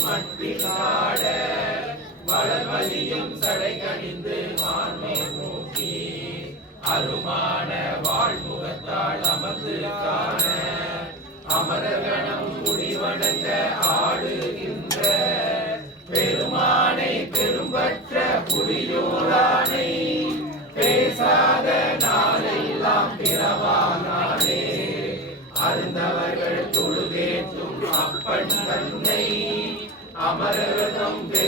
மட்டிலாட வளர்மதியும் சடை கணிந்து மான்மே நோக்கி அருமான வாழ்முகத்தால் அமர்ந்து காண அமரகணம் முடிவணங்க ஆடுகின்ற பெருமானை பெரும்பற்ற புலியூரானை பேசாத அமரகம் பெருமானை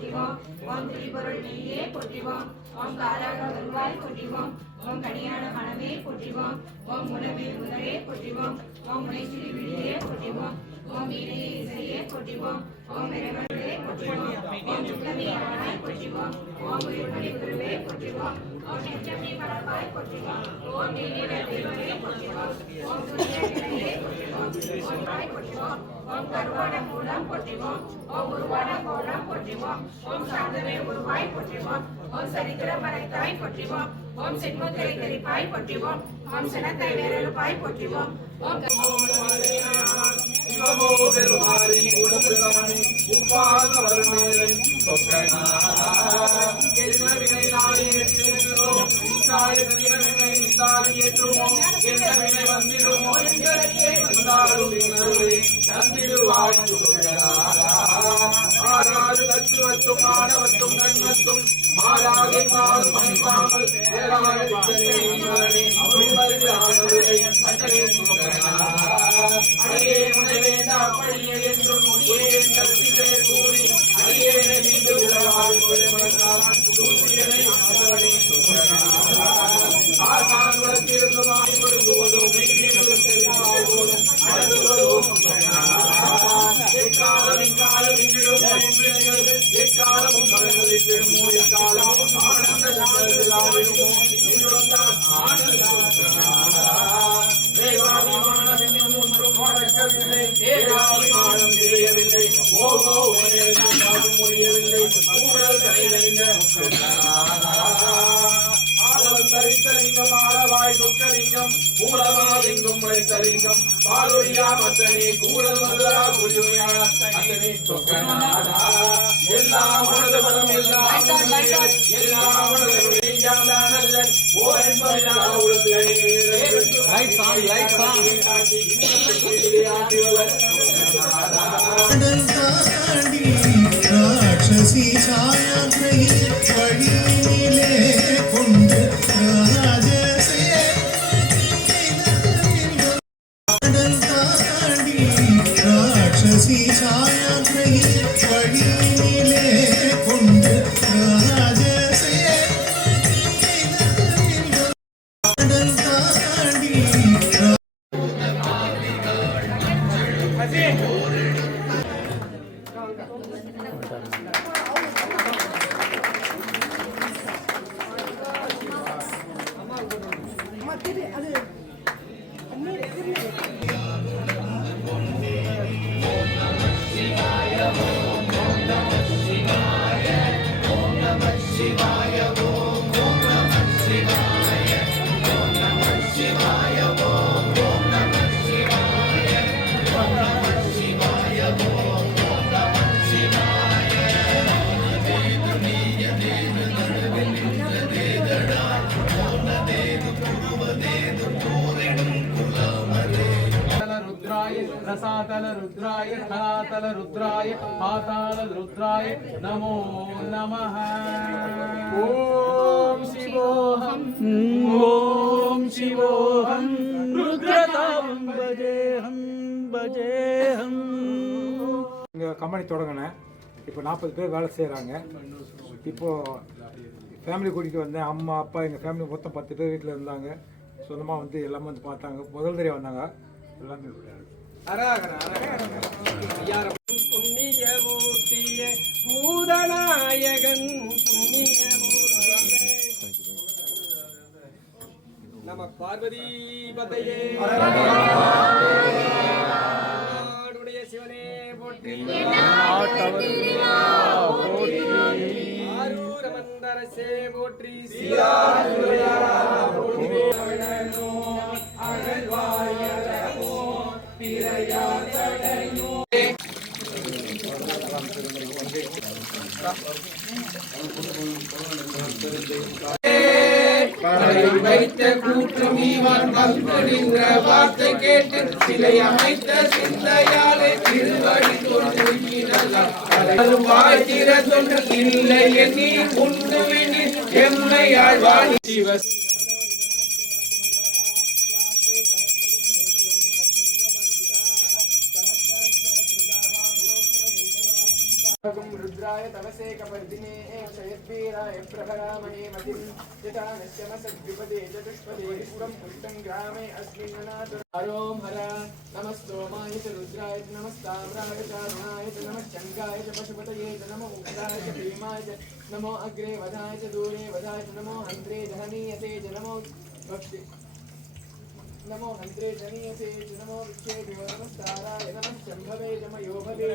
போற்றிவோம். ஓம் திரிபொருள் நீயே போற்றிவோம். ஓம் காராக வருவாய் போற்றிவோம். ஓம் கனியான மனமே போற்றிவோம். ஓம் உணவே முதலே போற்றிவோம். ஓம் முனைச்சிறு விழியே போற்றிவோம். ஓம் வீணையே இசையே போற்றிவோம். ஓம் இறைவனே போற்றிவோம். ஓம் சுத்தமே அரணாய் போற்றிவோம். ஓம் உயிர்மணி குருவே போற்றிவோம். கருவான மூலம் போற்றிவோம் ஓம் உருவான கோலம் போற்றிவோம் ஓம் சாந்தமே உருவாய் போற்றிவோம் ஓம் சரித்திர மறைத்தாய் போற்றிவோம் ஓம் சென்முத்திரை தெரிப்பாய் போற்றிவோம் ஓம் சனத்தை வேறெழுப்பாய் போற்றிவோம் ஓம் சிவமோ பெருமாறி உடம்பிரானே உப்பாத வருமேலை இசாய அடியே அப்படியே முடியே. கூறி அடியே ஆசான் போதும் மலர்களில் பெருமோ ஆனந்த ஜாலத்திலாவிடுமோ இன்றும் தெரியவில்லை ஓகோ முடியவில்லை கூடல் கலைந்த ஆளவன் தரித்தலிங்கம் ஆளவாய் சொக்கலிங்கம் மூலமாலிங்கம் முளைத்தலிங்கம் பாலொழியா மத்தனே கூடல் மதுரா புரியுமையான அத்தனை சொக்கநாதா. பலம் எல்லாம் ஓர். கடல் தாண்டி ராட்சசி சாயாத்திரை ராட்சசி ரசாதல ருத்ராய தலாதல ருத்ராய பாதாள ருத்ராய நமோ நமः ஓம் சிவோஹம் ஓம் சிவோஹம் ருத்ரதாம் பஜேஹம் பஜேஹம் இங்கே கம்பெனி தொடங்கினேன் இப்போ நாற்பது பேர் வேலை செய்கிறாங்க இப்போது ஃபேமிலி கூட்டிகிட்டு வந்தேன் அம்மா அப்பா எங்கள் ஃபேமிலி மொத்தம் பத்து பேர் வீட்டில் இருந்தாங்க. சொந்தமாக வந்து எல்லாமே வந்து பார்த்தாங்க. முதல் தடவை வந்தாங்க. எல்லாமே புண்ணியமூர்த்திய பூதநாயகன் புண்ணியமூர்த்திய. நம பார்வதி பதையே சிவனே போற்றி. ஆரூர மந்தரசே போற்றி. வைத்த கூற்றம் ஈவான் கல்பனின்ற வார்த்தை கேட்டு சிலை அமைத்த சிந்தையாலே திருவடி தொன்று வாய் தொன்று இல்லை எண்ணி உண்ணுவினில் எம்மை ஆழ்வாணி சிவ रुद्राय तवसे कपर्दिने शयद्वीराय प्रभरामहे मतिं यथा नश्यमसद्विपदे चतुष्पदे विश्वं पुष्टं ग्रामे अस्मिन्ननाथ हरों हर नमस्तोमाय च रुद्राय च नमस्ताम्राय च अरुणाय च नमः शङ्काय च पशुपतये च नमो उग्राय च भीमाय च नमो अग्रे वधाय च दूरे वधाय च नमो हन्त्रे जहनीयते च नमो भक्ति नमो हन्त्रे जनीयते च नमो वृक्षेभ्यो नमस्काराय नमः शम्भवे च मयोभवे।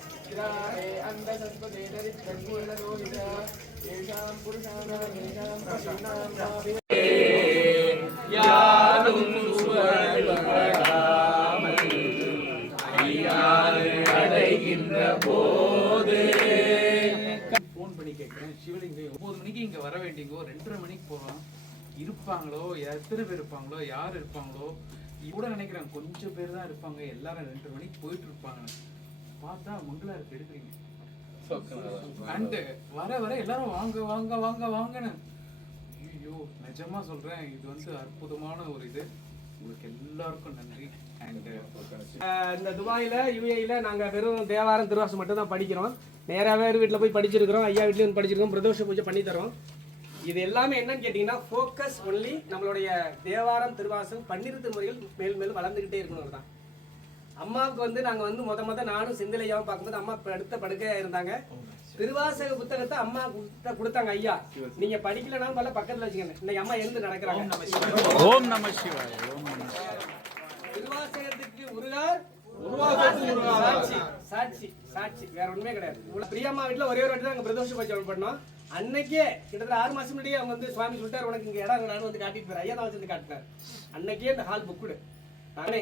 ஃபோன் பண்ணி கேட்குறேன் சிவலிங்கம் ஒம்பது மணிக்கு இங்கே வர வேண்டியங்கோ ரெண்டரை மணிக்கு போகிறோம் இருப்பாங்களோ? எத்தனை பேர் இருப்பாங்களோ? யார் இருப்பாங்களோ? கூட நினைக்கிறேன் கொஞ்சம் பேர் தான் இருப்பாங்க. எல்லாரும் ரெண்டு மணிக்கு போயிட்டு இருப்பாங்க. பார்த்தா மங்களாருக்கு எடுக்கிறீங்க. அண்டு வர வர எல்லாரும் வாங்க வாங்க வாங்க வாங்கன்னு. ஐயோ நிஜமா சொல்றேன் இது வந்து அற்புதமான ஒரு இது. உங்களுக்கு எல்லாருக்கும் நன்றி. இந்த துபாயில் யூஏயில் நாங்கள் வெறும் தேவாரம் திருவாசம் மட்டும் தான் படிக்கிறோம் நேராகவே வீட்டில் போய் படிச்சிருக்கிறோம் ஐயா வீட்லேயும் வந்து படிச்சிருக்கோம் பிரதோஷ பூஜை பண்ணி தரோம். இது எல்லாமே என்னன்னு கேட்டிங்கன்னா ஃபோக்கஸ் ஒன்லி நம்மளுடைய தேவாரம் திருவாசம் பன்னிரு திருமுறைகள் மேல் மேலும் வளர்ந்துக்கிட்டே இருக்கணும் தான். அம்மாவுக்கு வந்து நாங்கள் வந்து முத முத நானும் செந்திலையாவும் பார்க்கும்போது அம்மா படுத்த படுக்கையாக இருந்தாங்க. திருவாசக புத்தகத்தை அம்மா கொடுத்த- கொடுத்தாங்க ஐயா. நீங்க படிக்கலனாலும் பல பக்கத்துல வச்சுக்கங்க. இன்னைக்கு அம்மா எழுந்து நடக்கிறாங்க. ஓம் நம சிவாய. ஓம் நம திருவாசகத்துக்கு உருகார் சாட்சி சாட்சி சாட்சி. வேற ஒண்ணுமே கிடையாது. பிரியம்மா வீட்டுல ஒரே ஒரு வாட்டி தான் அங்க பிரதோஷ பூஜை பண்ணோம். அன்னைக்கே கிட்டத்தட்ட ஆறு மாசம் முன்னாடியே அவங்க வந்து சுவாமி சொல்லிட்டாரு உனக்கு இங்க இடம் வேணாம்னு வந்து காட்டிட்டு போறாரு ஐயா தான் வச்சு காட்டினார். அன்னைக்கே இந்த ஹால் புக்குடு நானே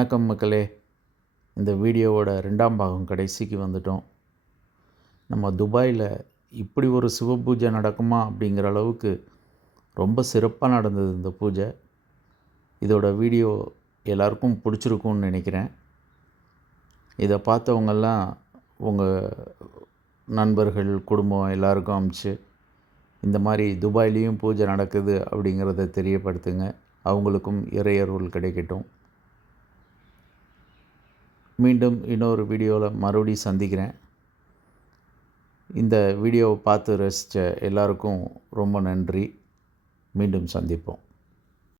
வணக்கம் மக்களே. இந்த வீடியோவோட ரெண்டாம் பாகம் கடைசிக்கு வந்துட்டோம். நம்ம துபாயில் இப்படி ஒரு சிவ பூஜை நடக்குமா அப்படிங்கிற அளவுக்கு ரொம்ப சிறப்பாக நடந்தது இந்த பூஜை. இதோட வீடியோ எல்லாருக்கும் பிடிச்சிருக்கும்னு நினைக்கிறேன். இதை பார்த்தவங்கெல்லாம் உங்கள் நண்பர்கள் குடும்பம் எல்லாருக்கும் அமிச்சு இந்த மாதிரி துபாயிலையும் பூஜை நடக்குது அப்படிங்கிறத தெரியப்படுத்துங்க. அவங்களுக்கும் இறையருள் கிடைக்கட்டும். மீண்டும் இன்னொரு வீடியோவில் மறுபடியும் சந்திக்கிறேன். இந்த வீடியோவை பார்த்து ரசித்த எல்லாருக்கும் ரொம்ப நன்றி. மீண்டும் சந்திப்போம்.